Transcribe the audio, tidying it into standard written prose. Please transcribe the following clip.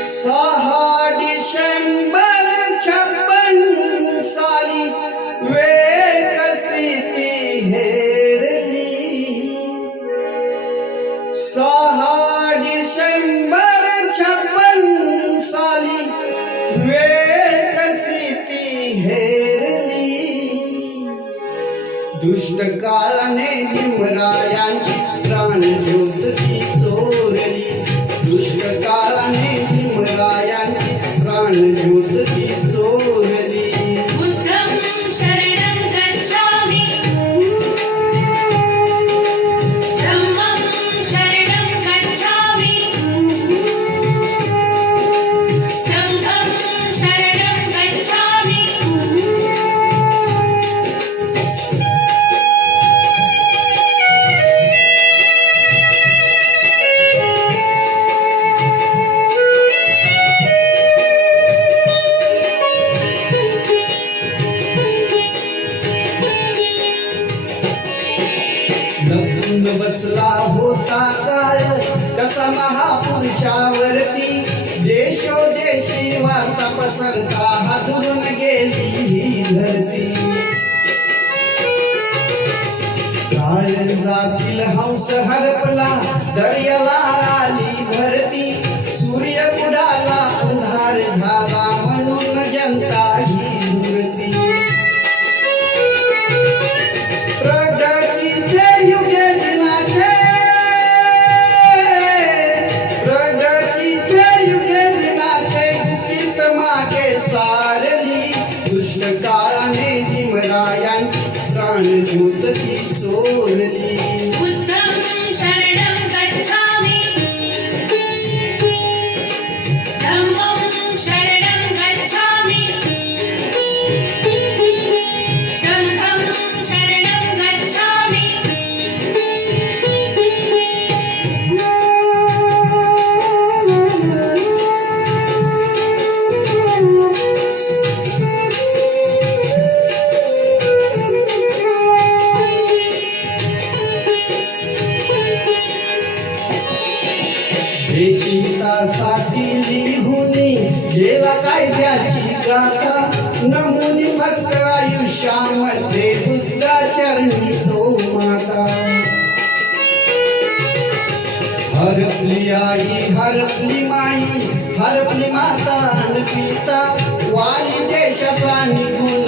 6 डिसेंबर 56 साली वेळ कशी ती हेरली. 6 डिसेंबर 56 साली वेळ कशी ती हेरली. दुष्ट काळाने भीमरायांची प्राणज्योत ती चोरली. दुष्ट काळाने भीमरायांची प्राणज्योत ती चोरली. बुद्धं शरणं गच्छामि धम्मं शरणं गच्छामि संघं शरणं गच्छामि. लपून बसला होता काळ कसा महापुरुषावरती. देशोदेशी वार्ता पसरता हादरून गेली ही धरती. काळ जातील हंस हरपला दर्याला आली भरती. सूर्य बुडाला अंधार झाला म्हणून जनता ही झुरती. प्रगतीचे युगे दिनाचे प्रगतीचे युगे दिनाचे गुपित मागे सारली. दुष्ट काळाने भीमरायांची प्राणज्योत ती चोरली. बुद्धं शरणं गच्छामि धम्मं शरणं गच्छामि संघं शरणं गच्छामि. देशितासाठी लिहुनी गेला कायद्याची गाथा. नमुनी फक्त आयुष्यामध्ये बुद्धाचरणी तो माता. हरपली आई हरपली माई हरपली माता आणि पिता. वाली देशाचा निघून